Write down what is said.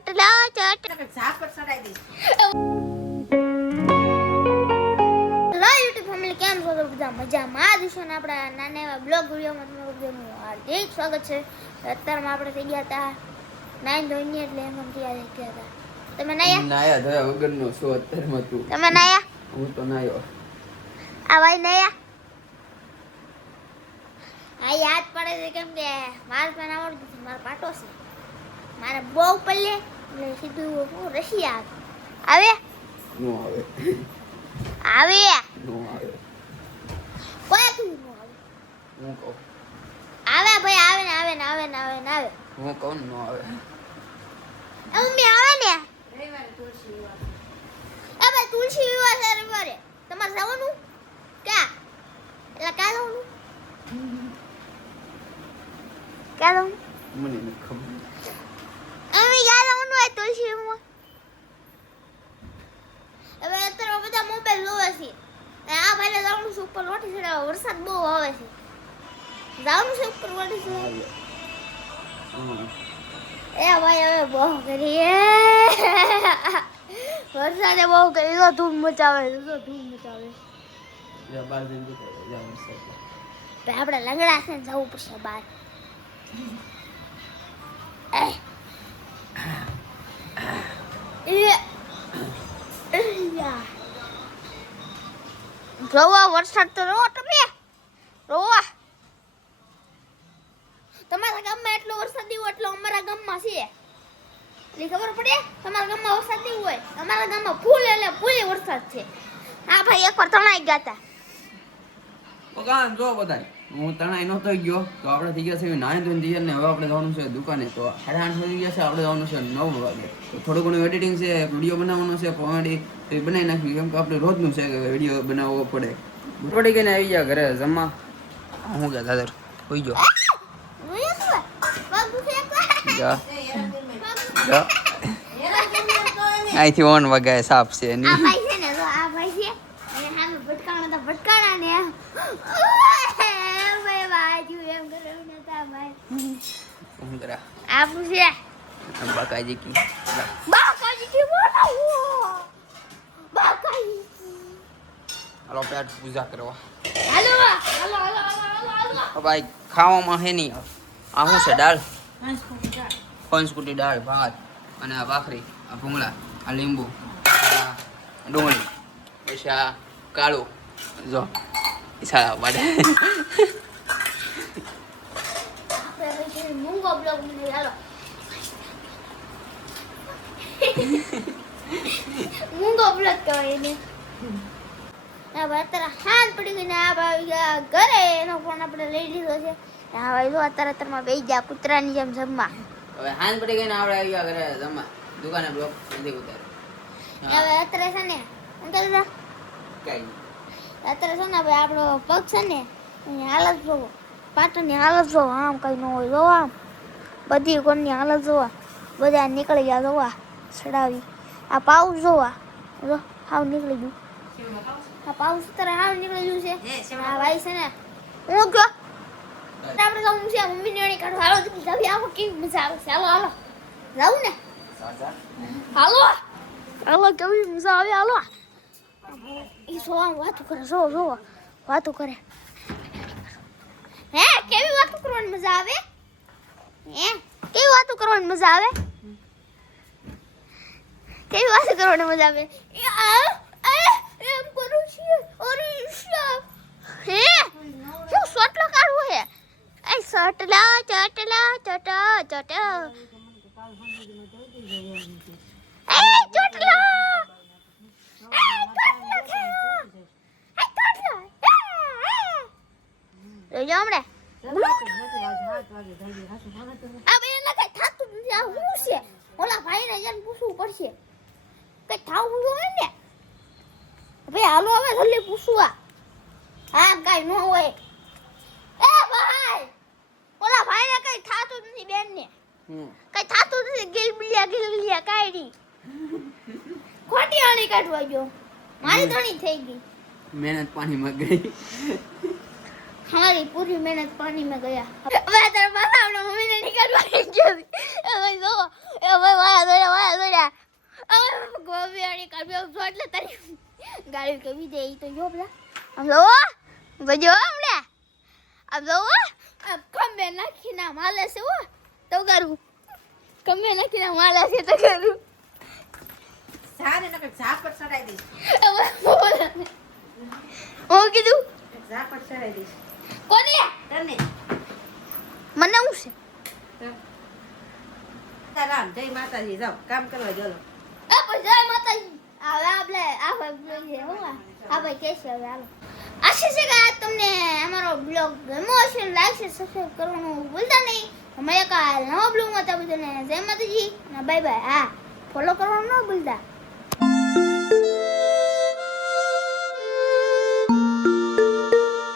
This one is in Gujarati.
ચોટલા ચટ ઝાપટ ચડાઈ દઈશ. હેલો યુટ્યુબ ફેમિલી કેમ છો બધા મજામાં? આ દિવસો આપણા નાના એવા બ્લોગ વિડીયોમાં તમારું બધાનું હાર્દિક સ્વાગત છે. અત્યારમાં આપણે થઈ ગયા હતા નાઈન ધોઈને એટલે એમ તૈયાર થઈ ગયા હતા. તમે નાયા? નાયા ધોયા વગરનો શો અત્યારમાં તું. તમે નાયા? હું તો નાયો. આ ભાઈ નાયા? હા યાદ પડે છે કેમ કે મારે પણ આવડતું મારો પાટો છે. મારે બહુ પલ્લે ને સીધું હું રશિયા આવે. નો આવે. આવે? નો આવે. કોઈ તું ન આવે? હું કહું? આવે ભાઈ આવે ને આવે ને આવે ને આવે ને આવે. હું કહું નો આવે. એ મમ્મી આવે ને? રવિવારે તુલસી વિવાહ. એ ભાઈ તુલસી વિવાહ છે રવિવારે. તમારે જવાનું? ક્યાં? એટલે ક્યાં જવાનું? ક્યાં જવાનું મને ખબર. હોય તુલસી વિવાહ હવે અત્યારે બધા મોબાઈલ જોવે છે આ ભાઈને જવાનું છે ઉપર લોટી ચડાવવા વરસાદ બહુ આવે છે જવાનું છે ઉપર લોટી ચડાવવા. એ ભાઈ હવે બહુ કરીએ વરસાદે બહુ કરી તો ધૂમ મચાવે છે તો ધૂમ મચાવે આપણે લંગડા છે ને જવું પડશે બહાર એ. જોવો વરસાદ તો જોવો તમે? જોવો તમારા ગામમાં એટલો વરસાદ નહીં હોય, એટલો અમારા ગામમાં છે. એટલે ખબર પડે? તમારા ગામમાં વરસાદ નહીં હોય. અમારા ગામમાં ફૂલ એટલે ફૂલે વરસાદ છે. હા ભાઈ, એકવાર તણાઈ ગયા હતા મકાન જો બધાય. હું તણાઈ નહોતો ગયો, તો આપણે થઈ ગયા છે નાની ધોઈને તૈયાર ને હવે આપણે જવાનું છે દુકાને. તો સાડા આઠ વાગી ગયા છે, આપણે જવાનું છે નવ વાગે. તો થોડું ઘણું એડિટિંગ છે વીડિયો બનાવવાનો છે કોમેડી તો એ બનાવી નાખ્યું કેમ કે આપણે રોજનું છે કે વીડિયો બનાવવો પડે. પડી ગઈને આવી ગયા ઘરે, જમવા. હું ગયા દાદર, હોઈ ગયો. અહીંથી ઓન વગાય, સાફ છે એની. ને ભટકાણા ભટકાણા ને એમ ભાઈ બાજુ એમ કરે ને તા ભાઈ હું કરા આપણું છે બાકાજી કી બાકાજી થી બોલાવો બાકાજી હાલો પેટ પૂજા કરવા હાલો હાલો હાલો હાલો હાલો હવે ભાઈ ખાવામાં હે નહીં આ શું છે દાળ પાંચ ફૂટ દાળ. પંચકુટી દાળ ભાત અને આ ભાખરી આ ભૂંગળા આ લીંબુ આ ડુંગળી પછી આ કાળું જો ઈશારા માટે આપણે પછી મૂંગો બ્લોગ મને હાલો મૂંગો બ્લોગ કહેવાય એને આ ભાઈ અત્યારે હાથ પડી ગઈ ને આ ભાઈ ગયા ઘરે એનો ફોન આપણે લઈ લીધો છે. આ ભાઈ જો અત્યારે અત્યારમાં બેસી ગયા કૂતરાની જેમ જમવા. હવે હાંજ પડી ગઈ ને આપણે આવી ગયા ઘરે જમવા. દુકાને બ્લોક નથી ઉતારે હવે અત્યારે છે ને કઈ અત્યારે છે ને ભાઈ આપણો પગ છે ને એની હાલત જોવો. પાટણની હાલત જોવો આમ કઈ ન હોય જોવો આમ. બધી કોણની હાલત જોવા. બધા નીકળી ગયા જોવા ચડાવી. આ પાઉસ જોવા જો હાવ નીકળી ગયું. આ પાઉસ અત્યારે હાવ નીકળી ગયું છે. હે, ભાઈ છે ને હું કયો આપણે તો હું છે મમ્મીની વાણી કાઢો. હાલો તો જાવી આવો કેવી મજા આવે છે. હાલો હાલો. જાવું ને? હાલો હાલો કેવી મજા આવે હાલો. એ સો આમ વાતો કરે જો જો વાતો કરે. હે કેવી વાતો કરવાની મજા આવે? હે કેવી વાતો કરવાની મજા આવે? કેવી વાતો કરવાની મજા આવે એ આ, આ, એમ કરું છું અરે ઈશ્વર. હે? શું સોટલો કાઢવો હે? એ સોટલા ચોટલા, ચોટા ચોટા. એ ચોટલા! એ ચોટલા ખેલો એ ચોટલા હમણે જમાતું જ નથી. આ બે એને કઈ થાતું નથી. આ શું છે? ઓલા ભાઈને જઈને પૂછવું પડશે. કઈ થાવું જોઈએ ને? ભાઈ હાલો હવે જલ્દી પૂછવા હા કઈ ન હોય. એ ભાઈ થાતું નથી બેન ને કઈ થાતું કાઢી. ખોટી અણી કાઢવા ગયો. મારી થઈ ગઈ. મહેનત પૂરી મહેનત પાણીમાં ગયા. હવે તારા પાછા ગાડી કેવી દે તો જો પેલા આમ જોવો બજો આમ જોવો આ ખંભે નાખીને આમ હાલે છે હો તો કરું ખંભે નાખીને આમ હાલે છે તો કરું સાને નકર ઝાપટ ચડાઈ દઈશ. હું કીધું એક ઝાપટ ચડાઈ દઈશ કોને તને મને હું છે રામ જય માતાજી જાઓ કામ કરવા જલો એ પણ જય માતાજી હવે આ ભાઈ છે, હું, આ ભાઈ કહેશે હવે હાલો. આશા છે કે આ તમને અમારો બ્લોગ ગમ્યો હશે લાઈક છે સબસ્ક્રાઈબ કરવાનું ભૂલતા નહીં. અમે એક આ નવા બ્લોગમાં તમે જય માતાજી બાય બાય હા ફોલો કરવાનું ન ભૂલતા.